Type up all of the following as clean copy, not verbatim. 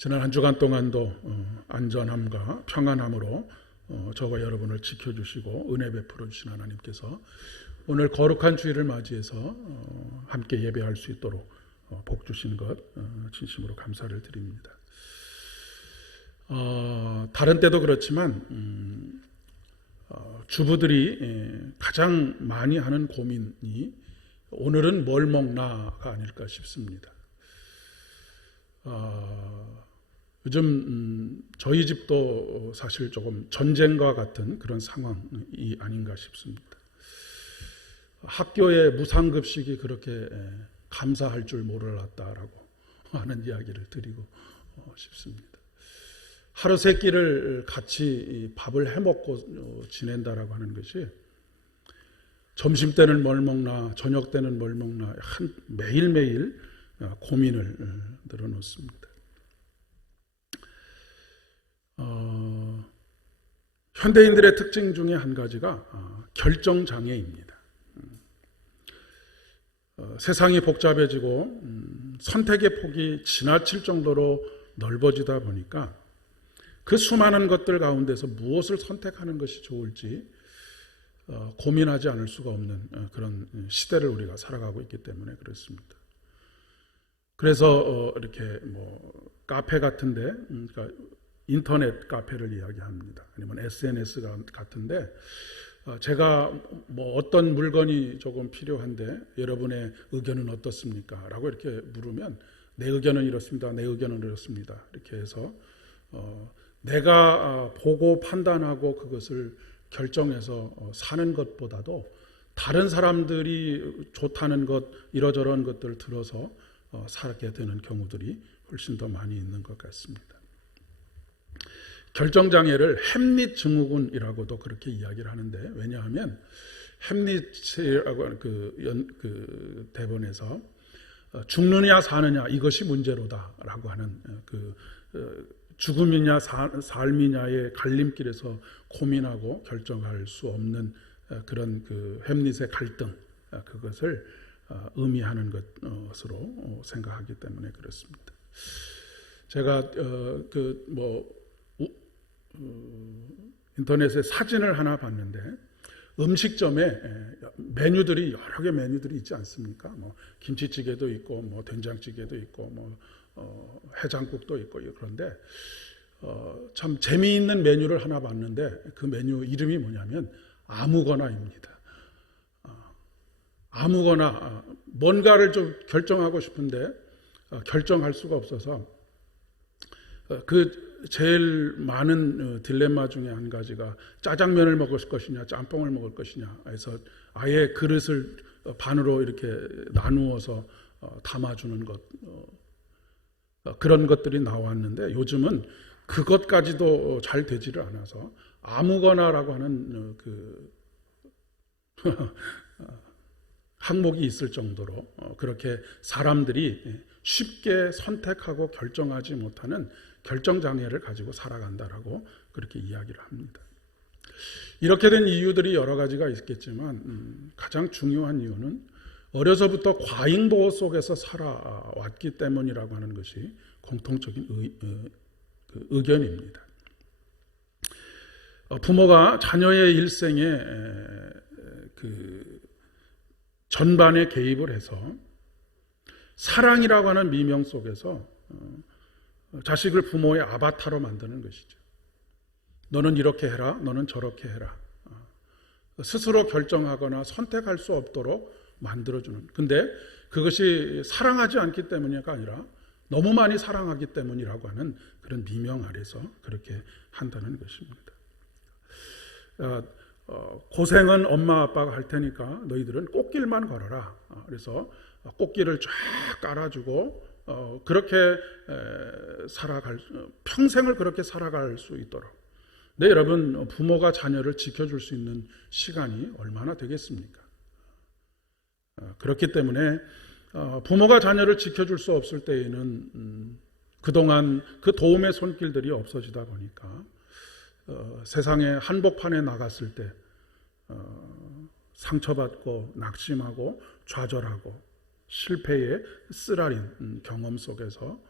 지난 한 주간 동안도 안전함과 평안함으로 저와 여러분을 지켜주시고 은혜 베풀어 주신 하나님께서 오늘 거룩한 주일을 맞이해서 함께 예배할 수 있도록 복 주신 것 진심으로 감사를 드립니다. 다른 때도 그렇지만 주부들이 가장 많이 하는 고민이 오늘은 뭘 먹나가 아닐까 싶습니다. 요즘 저희 집도 사실 조금 전쟁과 같은 그런 상황이 아닌가 싶습니다. 학교에 무상급식이 그렇게 감사할 줄 몰랐다라고 하는 이야기를 드리고 싶습니다. 하루 세 끼를 같이 밥을 해먹고 지낸다라고 하는 것이 점심 때는 뭘 먹나 저녁 때는 뭘 먹나 매일매일 고민을 늘어놓습니다. 현대인들의 특징 중에 한 가지가 결정장애입니다. 세상이 복잡해지고 선택의 폭이 지나칠 정도로 넓어지다 보니까 그 수많은 것들 가운데서 무엇을 선택하는 것이 좋을지 고민하지 않을 수가 없는 그런 시대를 우리가 살아가고 있기 때문에 그렇습니다. 그래서 이렇게 카페 같은데, 그러니까 인터넷 카페를 이야기합니다. 아니면 SNS 같은데, 제가 어떤 물건이 조금 필요한데 여러분의 의견은 어떻습니까? 라고 이렇게 물으면 내 의견은 이렇습니다. 내 의견은 이렇습니다. 이렇게 해서 내가 보고 판단하고 그것을 결정해서 사는 것보다도 다른 사람들이 좋다는 것, 이러저러한 것들을 들어서 살게 되는 경우들이 훨씬 더 많이 있는 것 같습니다. 결정장애를 햄릿 증후군이라고도 그렇게 이야기를 하는데, 왜냐하면 햄릿이라고 하는 그 대본에서 죽느냐 사느냐 이것이 문제로다라고 하는 죽음이냐 삶이냐의 갈림길에서 고민하고 결정할 수 없는 그런 그 햄릿의 갈등, 그것을 의미하는 것으로 생각하기 때문에 그렇습니다. 제가 인터넷에 사진을 하나 봤는데 음식점에 메뉴들이 여러 개 메뉴들이 있지 않습니까? 김치찌개도 있고 된장찌개도 있고 해장국도 있고 그런데 참 재미있는 메뉴를 하나 봤는데 그 메뉴 이름이 뭐냐면 아무거나입니다. 아무거나 뭔가를 좀 결정하고 싶은데 결정할 수가 없어서 그 제일 많은 딜레마 중에 한 가지가 짜장면을 먹을 것이냐 짬뽕을 먹을 것이냐 해서 아예 그릇을 반으로 이렇게 나누어서 담아주는 것, 그런 것들이 나왔는데 요즘은 그것까지도 잘 되지를 않아서 아무거나라고 하는 그 항목이 있을 정도로 그렇게 사람들이 쉽게 선택하고 결정하지 못하는 결정장애를 가지고 살아간다라고 그렇게 이야기를 합니다. 이렇게 된 이유들이 여러 가지가 있겠지만 가장 중요한 이유는 어려서부터 과잉보호 속에서 살아왔기 때문이라고 하는 것이 공통적인 의견입니다. 부모가 자녀의 일생에 그 전반에 개입을 해서 사랑이라고 하는 미명 속에서 자식을 부모의 아바타로 만드는 것이죠. 너는 이렇게 해라, 너는 저렇게 해라. 스스로 결정하거나 선택할 수 없도록 만들어주는. 근데 그것이 사랑하지 않기 때문이가 아니라 너무 많이 사랑하기 때문이라고 하는 그런 미명 아래서 그렇게 한다는 것입니다. 고생은 엄마 아빠가 할 테니까 너희들은 꽃길만 걸어라. 그래서 꽃길을 쫙 깔아주고 그렇게 평생을 그렇게 살아갈 수 있도록. 네, 여러분, 부모가 자녀를 지켜줄 수 있는 시간이 얼마나 되겠습니까? 그렇기 때문에 부모가 자녀를 지켜줄 수 없을 때에는 그동안 그 도움의 손길들이 없어지다 보니까 세상의 한복판에 나갔을 때 상처받고 낙심하고 좌절하고 실패의 쓰라린 경험 속에서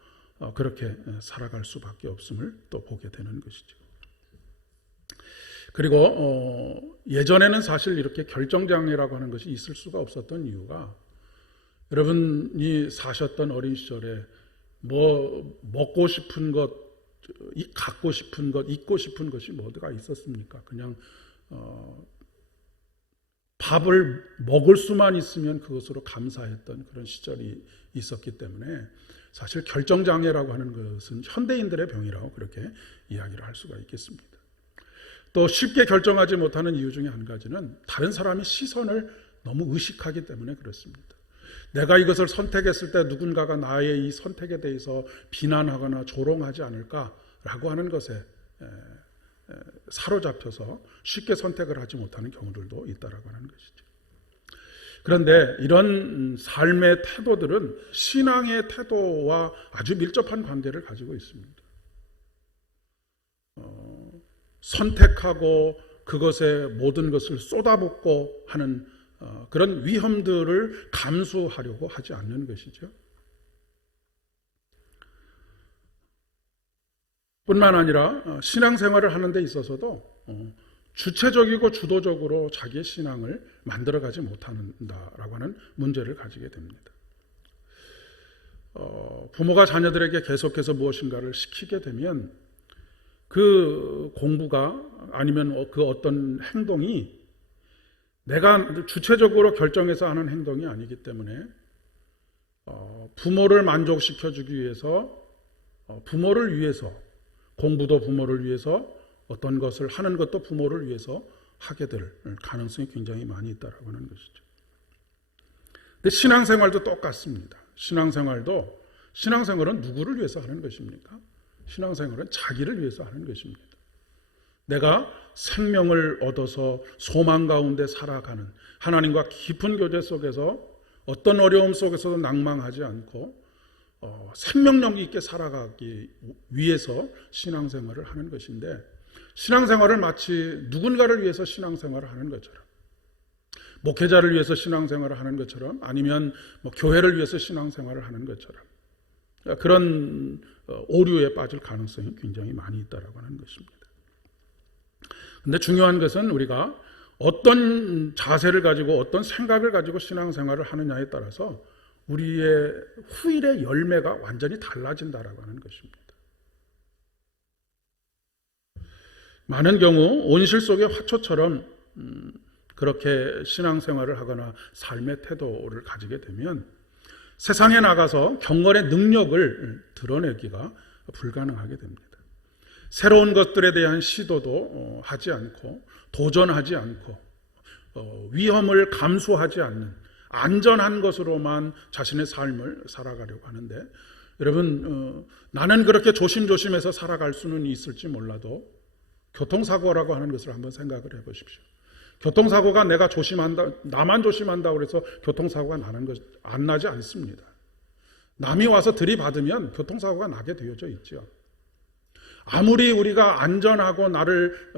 그렇게 살아갈 수밖에 없음을 또 보게 되는 것이죠. 그리고 예전에는 사실 이렇게 결정장애라고 하는 것이 있을 수가 없었던 이유가, 여러분이 사셨던 어린 시절에 뭐 먹고 싶은 것, 갖고 싶은 것, 입고 싶은 것이 뭐가 있었습니까? 그냥 밥을 먹을 수만 있으면 그것으로 감사했던 그런 시절이 있었기 때문에 사실 결정장애라고 하는 것은 현대인들의 병이라고 그렇게 이야기를 할 수가 있겠습니다. 또 쉽게 결정하지 못하는 이유 중에 한 가지는 다른 사람의 시선을 너무 의식하기 때문에 그렇습니다. 내가 이것을 선택했을 때 누군가가 나의 이 선택에 대해서 비난하거나 조롱하지 않을까라고 하는 것에 사로잡혀서 쉽게 선택을 하지 못하는 경우들도 있다라고 하는 것이죠. 그런데 이런 삶의 태도들은 신앙의 태도와 아주 밀접한 관계를 가지고 있습니다. 선택하고 그것에 모든 것을 쏟아붓고 하는 그런 위험들을 감수하려고 하지 않는 것이죠. 뿐만 아니라 신앙생활을 하는 데 있어서도 주체적이고 주도적으로 자기의 신앙을 만들어가지 못한다라고 하는 문제를 가지게 됩니다. 부모가 자녀들에게 계속해서 무엇인가를 시키게 되면 그 공부가 아니면 그 어떤 행동이 내가 주체적으로 결정해서 하는 행동이 아니기 때문에 부모를 만족시켜주기 위해서, 부모를 위해서, 공부도 부모를 위해서, 어떤 것을 하는 것도 부모를 위해서 하게 될 가능성이 굉장히 많이 있다라고 하는 것이죠. 근데 신앙생활도 똑같습니다. 신앙생활은 누구를 위해서 하는 것입니까? 신앙생활은 자기를 위해서 하는 것입니다. 내가 생명을 얻어서 소망 가운데 살아가는, 하나님과 깊은 교제 속에서 어떤 어려움 속에서도 낭망하지 않고 생명력 있게 살아가기 위해서 신앙생활을 하는 것인데, 신앙생활을 마치 누군가를 위해서 신앙생활을 하는 것처럼, 목회자를 위해서 신앙생활을 하는 것처럼, 아니면 교회를 위해서 신앙생활을 하는 것처럼 그런 오류에 빠질 가능성이 굉장히 많이 있다라고 하는 것입니다. 그런데 중요한 것은 우리가 어떤 자세를 가지고 어떤 생각을 가지고 신앙생활을 하느냐에 따라서 우리의 후일의 열매가 완전히 달라진다라고 하는 것입니다. 많은 경우 온실 속의 화초처럼 그렇게 신앙생활을 하거나 삶의 태도를 가지게 되면 세상에 나가서 경건의 능력을 드러내기가 불가능하게 됩니다. 새로운 것들에 대한 시도도 하지 않고, 도전하지 않고, 위험을 감수하지 않는 안전한 것으로만 자신의 삶을 살아가려고 하는데, 여러분, 나는 그렇게 조심조심해서 살아갈 수는 있을지 몰라도 교통사고라고 하는 것을 한번 생각을 해보십시오. 교통사고가 나만 조심한다고 해서 교통사고가 안 나지 않습니다. 남이 와서 들이받으면 교통사고가 나게 되어져 있죠. 아무리 우리가 안전하고 나를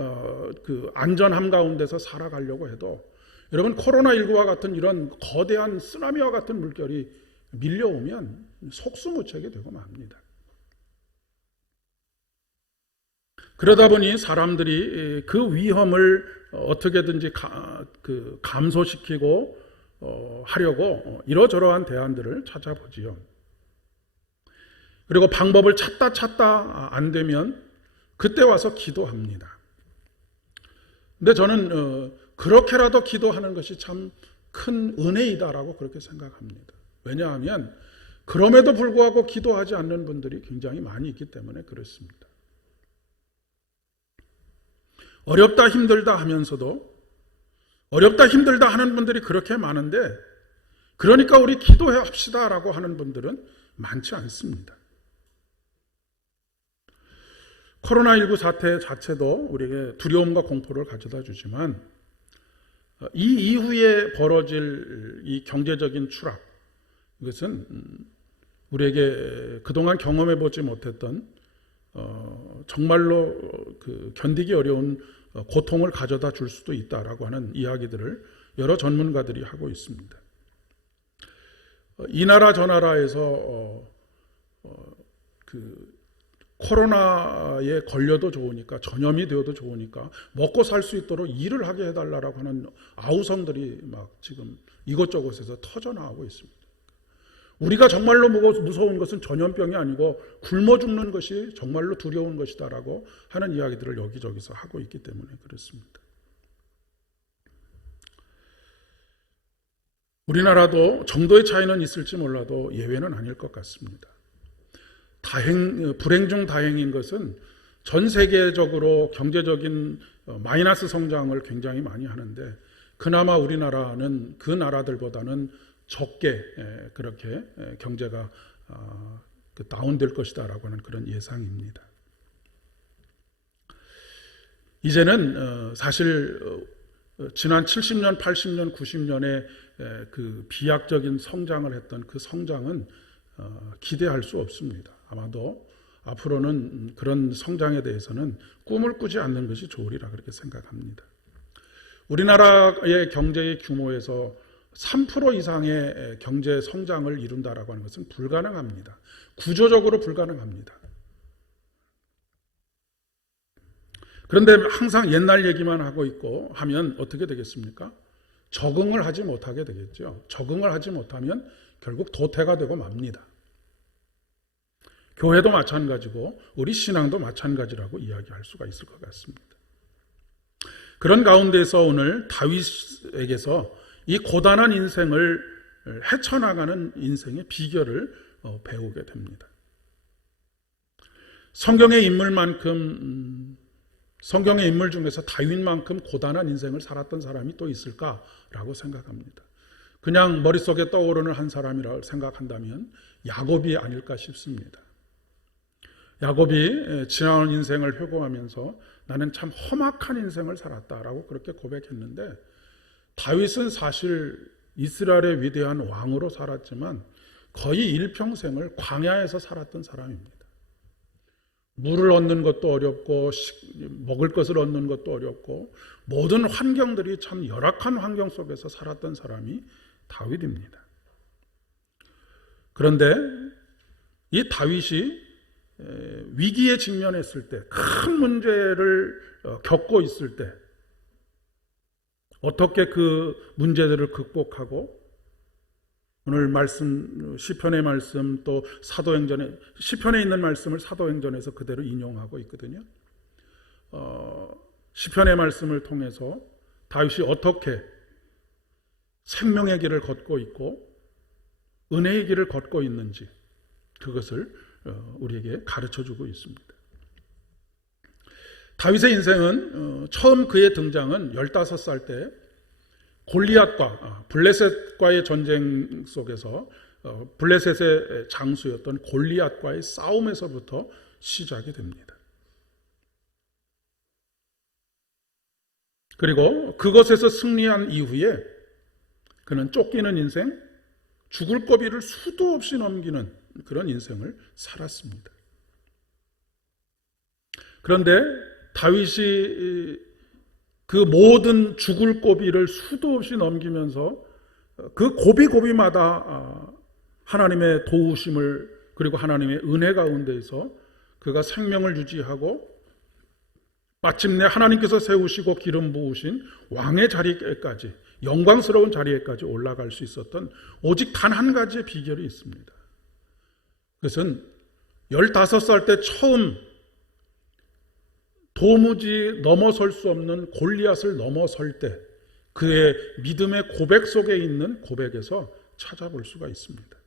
그 안전함 가운데서 살아가려고 해도, 여러분, 코로나19와 같은 이런 거대한 쓰나미와 같은 물결이 밀려오면 속수무책이 되고 맙니다. 그러다 보니 사람들이 그 위험을 어떻게든지 감소시키고 하려고 이러저러한 대안들을 찾아보지요. 그리고 방법을 찾다 안 되면 그때 와서 기도합니다. 근데 저는 그렇게라도 기도하는 것이 참 큰 은혜이다라고 그렇게 생각합니다. 왜냐하면 그럼에도 불구하고 기도하지 않는 분들이 굉장히 많이 있기 때문에 그렇습니다. 어렵다 힘들다 하면서도, 어렵다 힘들다 하는 분들이 그렇게 많은데, 그러니까 우리 기도합시다라고 하는 분들은 많지 않습니다. 코로나19 사태 자체도 우리에게 두려움과 공포를 가져다 주지만, 이 이후에 벌어질 이 경제적인 추락, 이것은 우리에게 그동안 경험해 보지 못했던 정말로 견디기 어려운 고통을 가져다 줄 수도 있다라고 하는 이야기들을 여러 전문가들이 하고 있습니다. 이 나라 저 나라에서 그 코로나에 걸려도 좋으니까, 전염이 되어도 좋으니까 먹고 살 수 있도록 일을 하게 해달라고 하는 아우성들이 막 지금 이곳저곳에서 터져나오고 있습니다. 우리가 정말로 무서운 것은 전염병이 아니고 굶어 죽는 것이 정말로 두려운 것이다라고 하는 이야기들을 여기저기서 하고 있기 때문에 그렇습니다. 우리나라도 정도의 차이는 있을지 몰라도 예외는 아닐 것 같습니다. 불행 중 다행인 것은 전 세계적으로 경제적인 마이너스 성장을 굉장히 많이 하는데, 그나마 우리나라는 그 나라들보다는 적게 그렇게 경제가 다운될 것이다라고 하는 그런 예상입니다. 이제는 사실 지난 70년, 80년, 90년에 그 비약적인 성장을 했던 그 성장은 기대할 수 없습니다. 아마도 앞으로는 그런 성장에 대해서는 꿈을 꾸지 않는 것이 좋으리라 그렇게 생각합니다. 우리나라의 경제의 규모에서 3% 이상의 경제 성장을 이룬다라고 하는 것은 불가능합니다. 구조적으로 불가능합니다. 그런데 항상 옛날 얘기만 하고 있고 하면 어떻게 되겠습니까? 적응을 하지 못하게 되겠죠. 적응을 하지 못하면 결국 도태가 되고 맙니다. 교회도 마찬가지고 우리 신앙도 마찬가지라고 이야기할 수가 있을 것 같습니다. 그런 가운데서 오늘 다윗에게서 이 고단한 인생을 헤쳐나가는 인생의 비결을 배우게 됩니다. 성경의 인물 중에서 다윗만큼 고단한 인생을 살았던 사람이 또 있을까라고 생각합니다. 그냥 머릿속에 떠오르는 한 사람이라고 생각한다면 야곱이 아닐까 싶습니다. 야곱이 지나온 인생을 회고하면서 나는 참 험악한 인생을 살았다라고 그렇게 고백했는데, 다윗은 사실 이스라엘의 위대한 왕으로 살았지만 거의 일평생을 광야에서 살았던 사람입니다. 물을 얻는 것도 어렵고 먹을 것을 얻는 것도 어렵고 모든 환경들이 참 열악한 환경 속에서 살았던 사람이 다윗입니다. 그런데 이 다윗이 위기에 직면했을 때, 큰 문제를 겪고 있을 때 어떻게 그 문제들을 극복하고, 오늘 말씀 시편의 말씀 또 사도행전에, 시편에 있는 말씀을 사도행전에서 그대로 인용하고 있거든요. 시편의 말씀을 통해서 다윗이 어떻게 생명의 길을 걷고 있고 은혜의 길을 걷고 있는지 그것을 우리에게 가르쳐주고 있습니다. 다윗의 인생은 처음 그의 등장은 15살 때 골리앗과 블레셋과의 전쟁 속에서 블레셋의 장수였던 골리앗과의 싸움에서부터 시작이 됩니다. 그리고 그것에서 승리한 이후에 그는 쫓기는 인생, 죽을 고비를 수도 없이 넘기는 그런 인생을 살았습니다. 그런데 다윗이 그 모든 죽을 고비를 수도 없이 넘기면서 그 고비고비마다 하나님의 도우심을, 그리고 하나님의 은혜 가운데에서 그가 생명을 유지하고 마침내 하나님께서 세우시고 기름 부으신 왕의 자리에까지, 영광스러운 자리에까지 올라갈 수 있었던 오직 단 한 가지의 비결이 있습니다. 그것은 15살 때 처음 도무지 넘어설 수 없는 골리앗을 넘어설 때 그의 믿음의 고백 속에 있는 고백에서 찾아볼 수가 있습니다.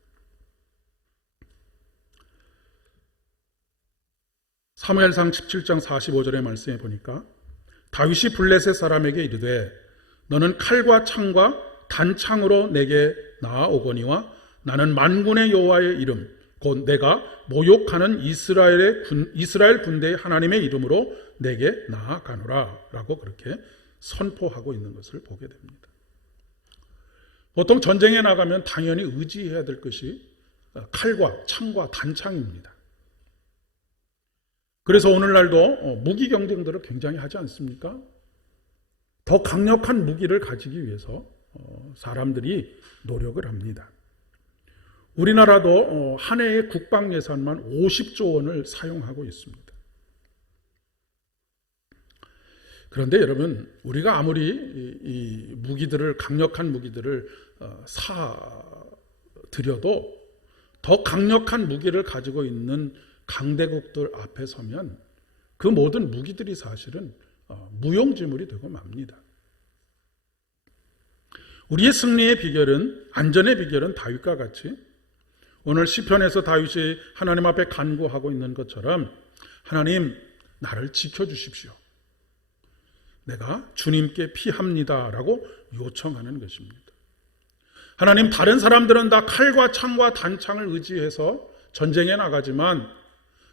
사무엘상 17장 45절의 말씀에 보니까 다윗이 블레셋 사람에게 이르되 너는 칼과 창과 단창으로 내게 나아오거니와 나는 만군의 여호와의 이름 곧 내가 모욕하는 이스라엘 군대의 하나님의 이름으로 내게 나아가노라 라고 그렇게 선포하고 있는 것을 보게 됩니다. 보통 전쟁에 나가면 당연히 의지해야 될 것이 칼과 창과 단창입니다. 그래서 오늘날도 무기 경쟁들을 굉장히 하지 않습니까? 더 강력한 무기를 가지기 위해서 사람들이 노력을 합니다. 우리나라도 한 해의 국방 예산만 50조 원을 사용하고 있습니다. 그런데 여러분, 우리가 아무리 이 무기들을, 강력한 무기들을 사들여도 더 강력한 무기를 가지고 있는 강대국들 앞에 서면 그 모든 무기들이 사실은 무용지물이 되고 맙니다. 우리의 승리의 비결은, 안전의 비결은 다윗과 같이 오늘 시편에서 다윗이 하나님 앞에 간구하고 있는 것처럼 하나님, 나를 지켜주십시오. 내가 주님께 피합니다 라고 요청하는 것입니다. 하나님, 다른 사람들은 다 칼과 창과 단창을 의지해서 전쟁에 나가지만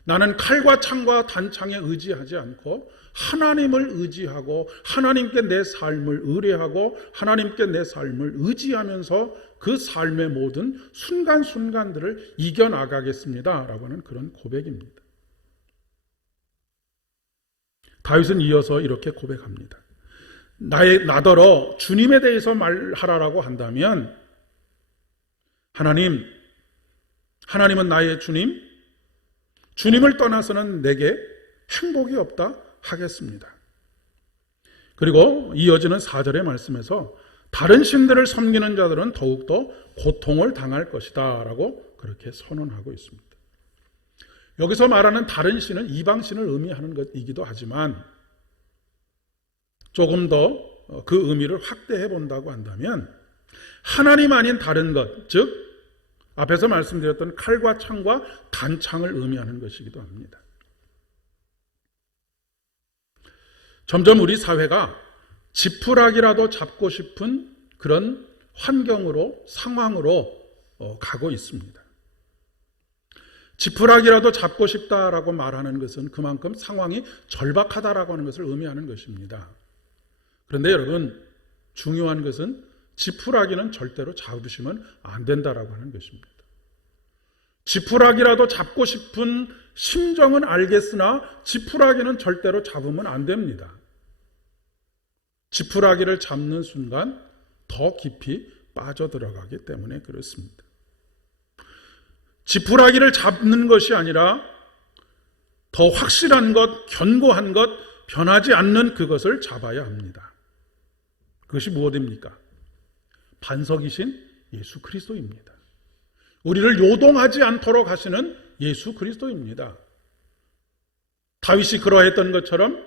나는 칼과 창과 단창에 의지하지 않고 하나님을 의지하고 하나님께 내 삶을 의뢰하고 하나님께 내 삶을 의지하면서 그 삶의 모든 순간순간들을 이겨나가겠습니다 라고 하는 그런 고백입니다. 다윗은 이어서 이렇게 고백합니다. 나더러 주님에 대해서 말하라고 한다면 하나님은 나의 주님, 주님을 떠나서는 내게 행복이 없다 하겠습니다. 그리고 이어지는 4절의 말씀에서 다른 신들을 섬기는 자들은 더욱더 고통을 당할 것이다 라고 그렇게 선언하고 있습니다. 여기서 말하는 다른 신은 이방신을 의미하는 것이기도 하지만 조금 더 그 의미를 확대해 본다고 한다면 하나님 아닌 다른 것, 즉 앞에서 말씀드렸던 칼과 창과 단창을 의미하는 것이기도 합니다. 점점 우리 사회가 지푸라기라도 잡고 싶은 그런 환경으로, 상황으로 가고 있습니다. 지푸라기라도 잡고 싶다라고 말하는 것은 그만큼 상황이 절박하다라고 하는 것을 의미하는 것입니다. 그런데 여러분, 중요한 것은 지푸라기는 절대로 잡으시면 안 된다라고 하는 것입니다. 지푸라기라도 잡고 싶은 심정은 알겠으나 지푸라기는 절대로 잡으면 안 됩니다. 지푸라기를 잡는 순간 더 깊이 빠져들어가기 때문에 그렇습니다. 지푸라기를 잡는 것이 아니라 더 확실한 것, 견고한 것, 변하지 않는 그것을 잡아야 합니다. 그것이 무엇입니까? 반석이신 예수 그리스도입니다. 우리를 요동하지 않도록 하시는 예수 그리스도입니다. 다윗이 그러했던 것처럼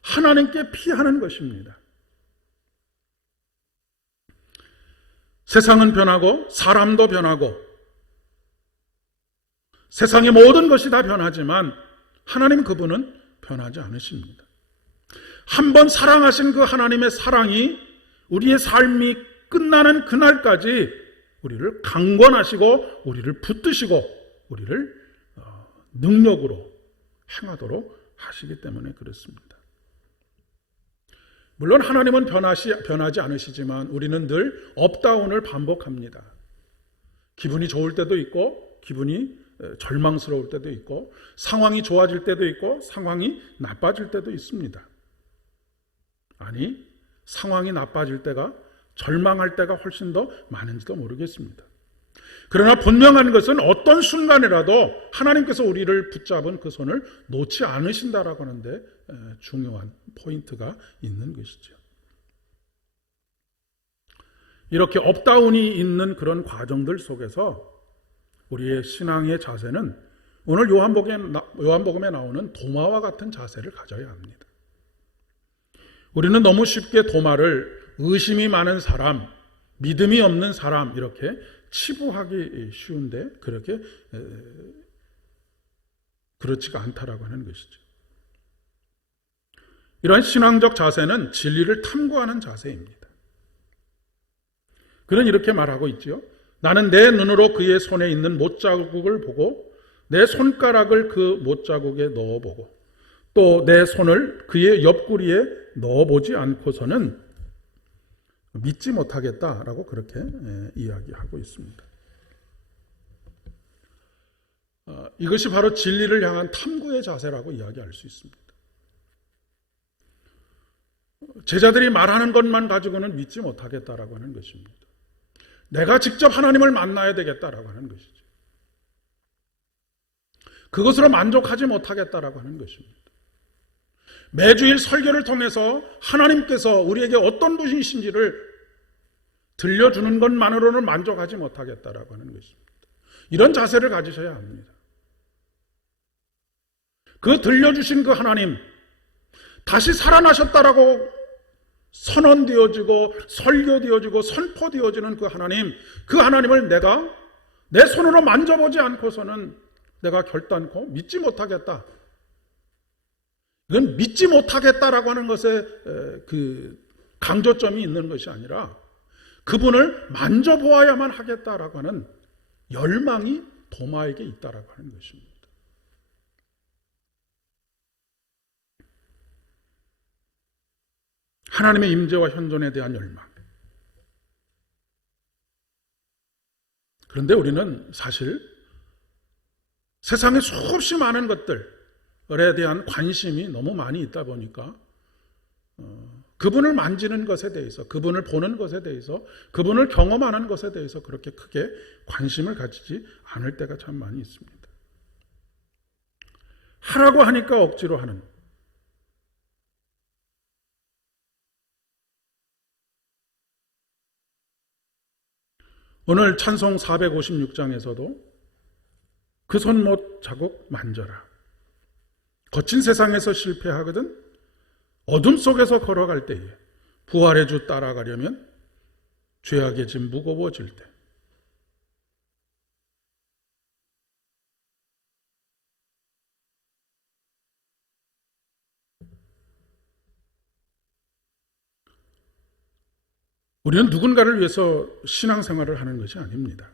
하나님께 피하는 것입니다. 세상은 변하고 사람도 변하고 세상의 모든 것이 다 변하지만 하나님 그분은 변하지 않으십니다. 한번 사랑하신 그 하나님의 사랑이 우리의 삶이 끝나는 그날까지 우리를 강권하시고 우리를 붙드시고 우리를 능력으로 행하도록 하시기 때문에 그렇습니다. 물론 하나님은 변하지 않으시지만 우리는 늘 업다운을 반복합니다. 기분이 좋을 때도 있고 기분이 절망스러울 때도 있고 상황이 좋아질 때도 있고 상황이 나빠질 때도 있습니다. 아니, 상황이 나빠질 때가, 절망할 때가 훨씬 더 많은지도 모르겠습니다. 그러나 분명한 것은 어떤 순간이라도 하나님께서 우리를 붙잡은 그 손을 놓지 않으신다라고 하는데 중요한 포인트가 있는 것이죠. 이렇게 업다운이 있는 그런 과정들 속에서 우리의 신앙의 자세는 오늘 요한복음에 나오는 도마와 같은 자세를 가져야 합니다. 우리는 너무 쉽게 도마를 의심이 많은 사람, 믿음이 없는 사람 이렇게 치부하기 쉬운데 그렇지가 않다라고 하는 것이죠. 이러한 신앙적 자세는 진리를 탐구하는 자세입니다. 그는 이렇게 말하고 있죠. 나는 내 눈으로 그의 손에 있는 못자국을 보고 내 손가락을 그 못자국에 넣어보고 또 내 손을 그의 옆구리에 넣어보지 않고서는 믿지 못하겠다라고 그렇게 이야기하고 있습니다. 이것이 바로 진리를 향한 탐구의 자세라고 이야기할 수 있습니다. 제자들이 말하는 것만 가지고는 믿지 못하겠다라고 하는 것입니다. 내가 직접 하나님을 만나야 되겠다라고 하는 것이죠. 그것으로 만족하지 못하겠다라고 하는 것입니다. 매주일 설교를 통해서 하나님께서 우리에게 어떤 분이신지를 들려주는 것만으로는 만족하지 못하겠다라고 하는 것입니다. 이런 자세를 가지셔야 합니다. 그 들려주신 그 하나님, 다시 살아나셨다라고 선언되어지고 설교되어지고 선포되어지는 그 하나님을 내가 내 손으로 만져보지 않고서는 내가 결단코 믿지 못하겠다. 이건 믿지 못하겠다라고 하는 것에 그 강조점이 있는 것이 아니라 그분을 만져보아야만 하겠다라고 하는 열망이 도마에게 있다라고 하는 것입니다. 하나님의 임재와 현존에 대한 열망. 그런데 우리는 사실 세상에 수없이 많은 것들에 대한 관심이 너무 많이 있다 보니까 그분을 만지는 것에 대해서, 그분을 보는 것에 대해서, 그분을 경험하는 것에 대해서 그렇게 크게 관심을 가지지 않을 때가 참 많이 있습니다. 하라고 하니까 억지로 하는, 오늘 찬송 456장에서도 그 손못 자국 만져라. 거친 세상에서 실패하거든 어둠 속에서 걸어갈 때에 부활의 주 따라가려면 죄악의 짐 무거워질 때, 우리는 누군가를 위해서 신앙생활을 하는 것이 아닙니다.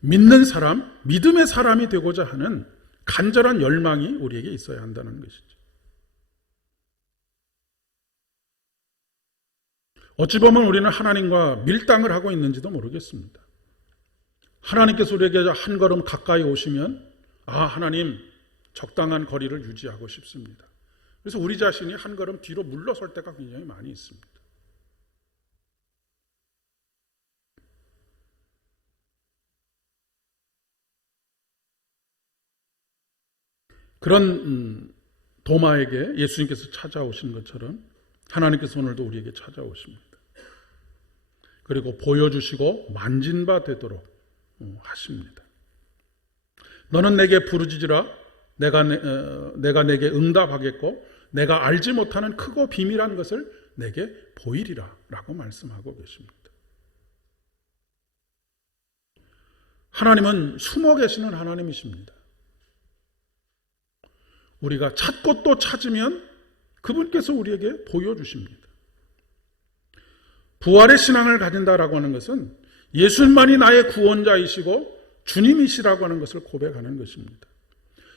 믿는 사람, 믿음의 사람이 되고자 하는 간절한 열망이 우리에게 있어야 한다는 것이죠. 어찌 보면 우리는 하나님과 밀당을 하고 있는지도 모르겠습니다. 하나님께서 우리에게 한 걸음 가까이 오시면 하나님 적당한 거리를 유지하고 싶습니다. 그래서 우리 자신이 한 걸음 뒤로 물러설 때가 굉장히 많이 있습니다. 그런 도마에게 예수님께서 찾아오신 것처럼 하나님께서 오늘도 우리에게 찾아오십니다. 그리고 보여주시고 만진 바 되도록 하십니다. 너는 내게 부르짖으라. 내가 내게 응답하겠고 내가 알지 못하는 크고 비밀한 것을 내게 보이리라 라고 말씀하고 계십니다. 하나님은 숨어 계시는 하나님이십니다. 우리가 찾고 또 찾으면 그분께서 우리에게 보여주십니다. 부활의 신앙을 가진다라고 하는 것은 예수님만이 나의 구원자이시고 주님이시라고 하는 것을 고백하는 것입니다.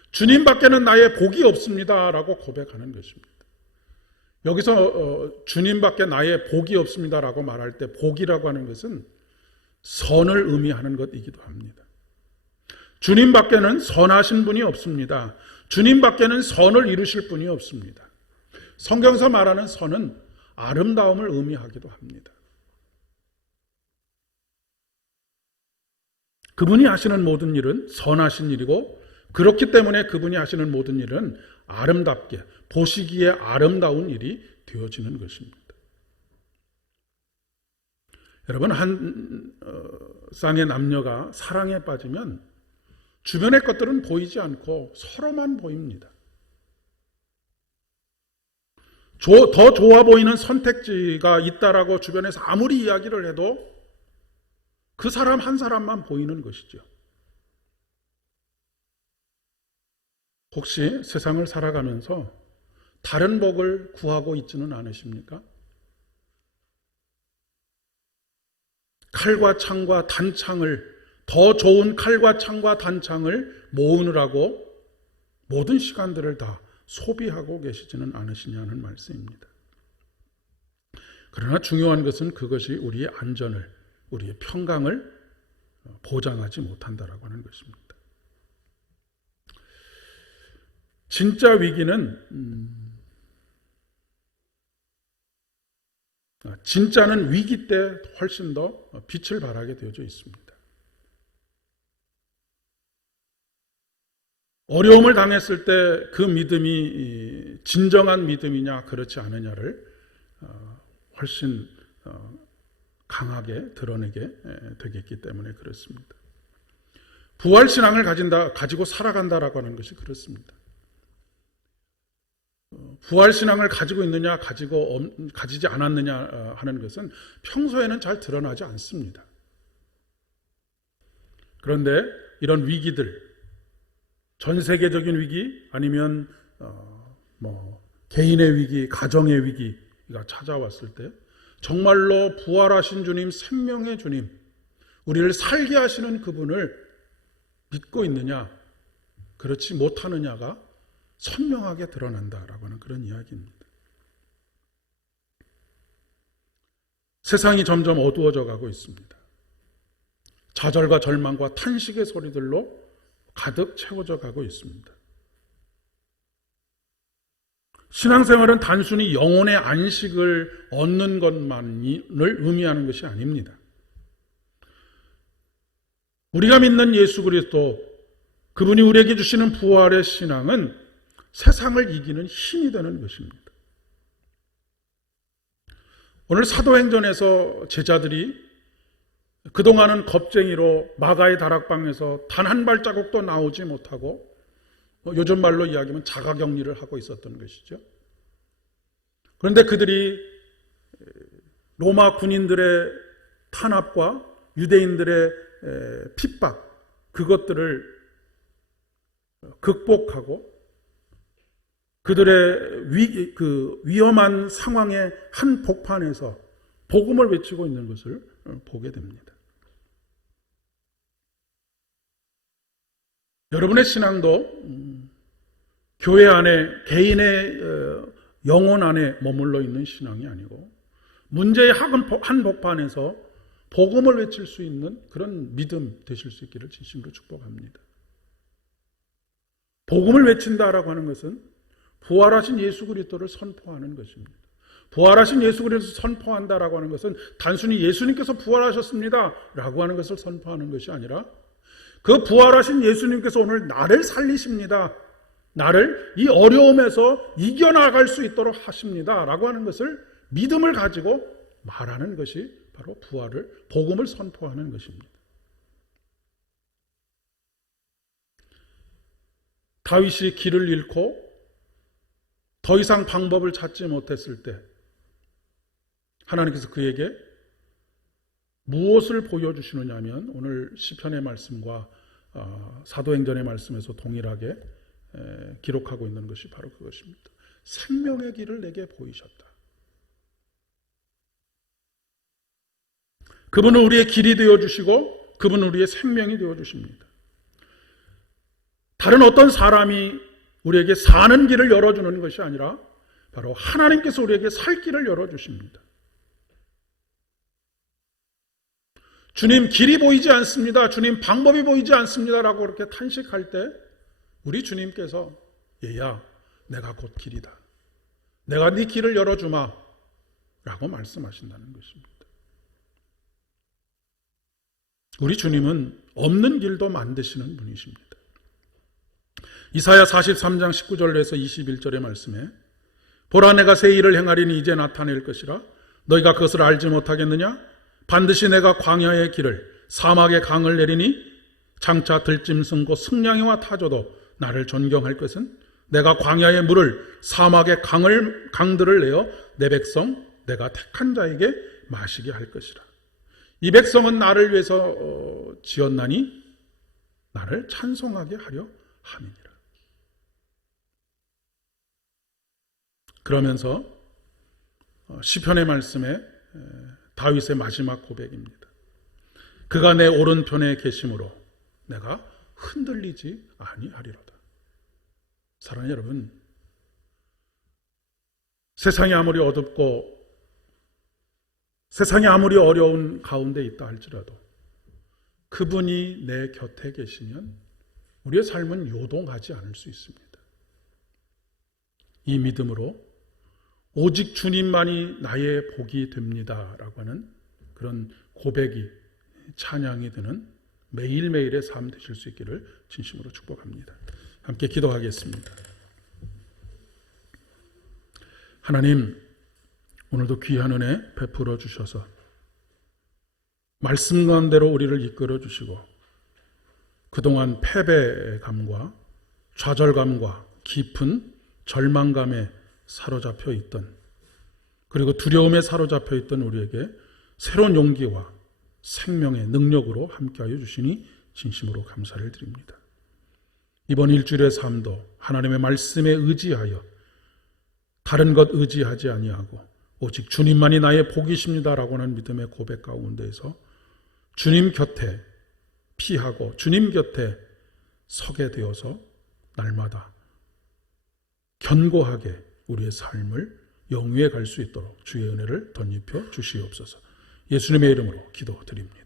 주님밖에는 나의 복이 없습니다라고 고백하는 것입니다. 여기서 주님밖에 나의 복이 없습니다라고 말할 때 복이라고 하는 것은 선을 의미하는 것이기도 합니다. 주님밖에는 선하신 분이 없습니다. 주님밖에는 선을 이루실 분이 없습니다. 성경에서 말하는 선은 아름다움을 의미하기도 합니다. 그분이 하시는 모든 일은 선하신 일이고 그렇기 때문에 그분이 하시는 모든 일은 아름답게 보시기에 아름다운 일이 되어지는 것입니다. 여러분, 한 쌍의 남녀가 사랑에 빠지면 주변의 것들은 보이지 않고 서로만 보입니다. 더 좋아 보이는 선택지가 있다라고 주변에서 아무리 이야기를 해도 그 사람 한 사람만 보이는 것이죠. 혹시 세상을 살아가면서 다른 복을 구하고 있지는 않으십니까? 칼과 창과 단창을, 더 좋은 칼과 창과 단창을 모으느라고 모든 시간들을 다 소비하고 계시지는 않으시냐는 말씀입니다. 그러나 중요한 것은 그것이 우리의 안전을, 우리의 평강을 보장하지 못한다라고 하는 것입니다. 진짜 위기는 진짜는 위기 때 훨씬 더 빛을 발하게 되어져 있습니다. 어려움을 당했을 때 그 믿음이 진정한 믿음이냐 그렇지 않느냐를 훨씬 강하게 드러내게 되겠기 때문에 그렇습니다. 부활신앙을 가지고 살아간다라고 하는 것이 그렇습니다. 부활신앙을 가지고 있느냐 가지지 않았느냐 하는 것은 평소에는 잘 드러나지 않습니다. 그런데 이런 위기들, 전 세계적인 위기 아니면 개인의 위기, 가정의 위기가 찾아왔을 때 정말로 부활하신 주님, 생명의 주님, 우리를 살게 하시는 그분을 믿고 있느냐, 그렇지 못하느냐가 선명하게 드러난다라고 하는 그런 이야기입니다. 세상이 점점 어두워져 가고 있습니다. 좌절과 절망과 탄식의 소리들로 가득 채워져 가고 있습니다. 신앙생활은 단순히 영혼의 안식을 얻는 것만을 의미하는 것이 아닙니다. 우리가 믿는 예수 그리스도, 그분이 우리에게 주시는 부활의 신앙은 세상을 이기는 힘이 되는 것입니다. 오늘 사도행전에서 제자들이 그동안은 겁쟁이로 마가의 다락방에서 단 한 발자국도 나오지 못하고 요즘 말로 이야기하면 자가격리를 하고 있었던 것이죠. 그런데 그들이 로마 군인들의 탄압과 유대인들의 핍박, 그것들을 극복하고 그들의 위험한 상황의 한 복판에서 복음을 외치고 있는 것을 보게 됩니다. 여러분의 신앙도 교회 안에 개인의 영혼 안에 머물러 있는 신앙이 아니고 문제의 한 복판에서 복음을 외칠 수 있는 그런 믿음 되실 수 있기를 진심으로 축복합니다. 복음을 외친다라고 하는 것은 부활하신 예수 그리스도를 선포하는 것입니다. 부활하신 예수 그리스도를 선포한다라고 하는 것은 단순히 예수님께서 부활하셨습니다 라고 하는 것을 선포하는 것이 아니라 그 부활하신 예수님께서 오늘 나를 살리십니다, 나를 이 어려움에서 이겨나갈 수 있도록 하십니다 라고 하는 것을 믿음을 가지고 말하는 것이 바로 복음을 선포하는 것입니다. 다윗이 길을 잃고 더 이상 방법을 찾지 못했을 때 하나님께서 그에게 무엇을 보여주시느냐 하면 오늘 시편의 말씀과 사도행전의 말씀에서 동일하게 기록하고 있는 것이 바로 그것입니다. 생명의 길을 내게 보이셨다. 그분은 우리의 길이 되어주시고 그분은 우리의 생명이 되어주십니다. 다른 어떤 사람이 우리에게 사는 길을 열어주는 것이 아니라 바로 하나님께서 우리에게 살 길을 열어주십니다. 주님 길이 보이지 않습니다, 주님 방법이 보이지 않습니다 라고 그렇게 탄식할 때 우리 주님께서 얘야 내가 곧 길이다, 내가 네 길을 열어주마 라고 말씀하신다는 것입니다. 우리 주님은 없는 길도 만드시는 분이십니다. 이사야 43장 19절에서 21절의 말씀에 보라 내가 새 일을 행하리니 이제 나타낼 것이라 너희가 그것을 알지 못하겠느냐? 반드시 내가 광야의 길을 사막의 강을 내리니 장차 들짐승 곧 승냥이와 타조도 나를 존경할 것은 내가 광야의 물을 사막의 강들을 내어 내 백성 내가 택한 자에게 마시게 할 것이라. 이 백성은 나를 위해서 지었나니 나를 찬송하게 하려 함이니라. 그러면서 시편의 말씀에 다윗의 마지막 고백입니다. 그가 내 오른편에 계심으로 내가 흔들리지 아니하리로다. 사랑하는 여러분, 세상이 아무리 어둡고 세상이 아무리 어려운 가운데 있다 할지라도 그분이 내 곁에 계시면 우리의 삶은 요동하지 않을 수 있습니다. 이 믿음으로 오직 주님만이 나의 복이 됩니다 라고 하는 그런 고백이 찬양이 되는 매일매일의 삶 되실 수 있기를 진심으로 축복합니다. 함께 기도하겠습니다. 하나님, 오늘도 귀한 은혜 베풀어 주셔서 말씀 가운데로 우리를 이끌어 주시고 그동안 패배감과 좌절감과 깊은 절망감에 사로잡혀 있던, 그리고 두려움에 사로잡혀 있던 우리에게 새로운 용기와 생명의 능력으로 함께하여 주시니 진심으로 감사를 드립니다. 이번 일주일의 삶도 하나님의 말씀에 의지하여 다른 것 의지하지 아니하고 오직 주님만이 나의 복이십니다라고 하는 믿음의 고백 가운데에서 주님 곁에 피하고 주님 곁에 서게 되어서 날마다 견고하게 우리의 삶을 영위해 갈 수 있도록 주의 은혜를 덧입혀 주시옵소서. 예수님의 이름으로 기도드립니다.